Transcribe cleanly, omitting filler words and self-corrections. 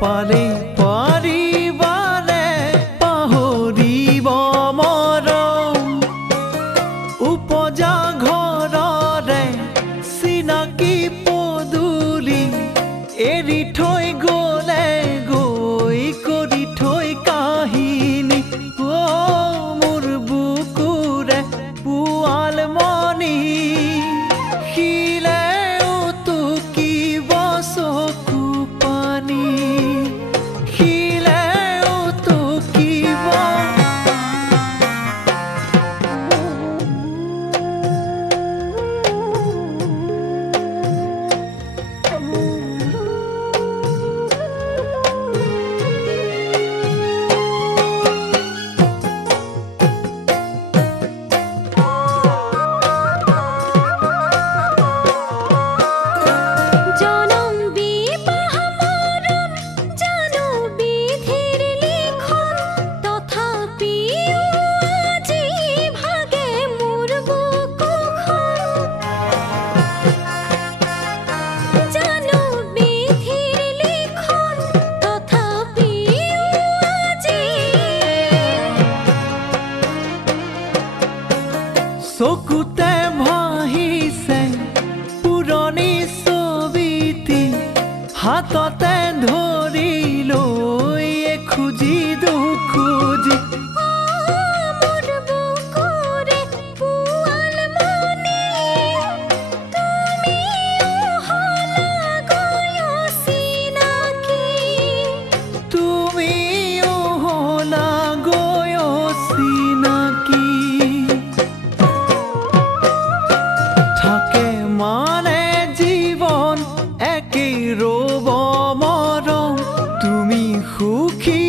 পালে পাৰিবানে পাহৰিব মৰম উপজা ঘৰৰে চিনাকি পদূলি এৰি থৈ গ'লে গৈ কৰি থৈ কাহিনী মোৰ বুকুৰে পোৱালমণি শিলেও টুকিব চকু পানী শিলেও টুকিব চকুতে ভাহিছে পুৰণি ছবিটি হাততে ধৰি লৈ খুজি দুখুজি তুমিও হলা গৈ চিনাকি থাকে মানে জীৱন একেই ৰ'ব মৰম তুমি সুখী